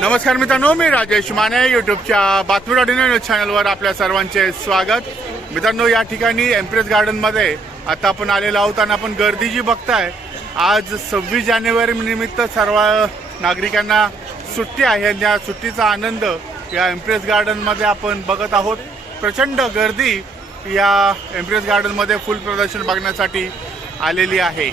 नमस्कार मित्रांनो मी राजेश माने युट्यूबच्या बातमी डॉट इन न्यूज चॅनलवर आपल्या सर्वांचे स्वागत. मित्रांनो या ठिकाणी एम्प्रेस गार्डनमध्ये आता आपण आलेलो आहोत आणि आपण गर्दी जी बघताय आज सव्वीस जानेवारी निमित्त सर्व नागरिकांना सुट्टी आहे आणि या सुट्टीचा आनंद या एम्प्रेस गार्डनमध्ये आपण बघत आहोत. प्रचंड गर्दी या एम्प्रेस गार्डनमध्ये फुल प्रदर्शन बघण्यासाठी आलेली आहे.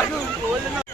Aduh.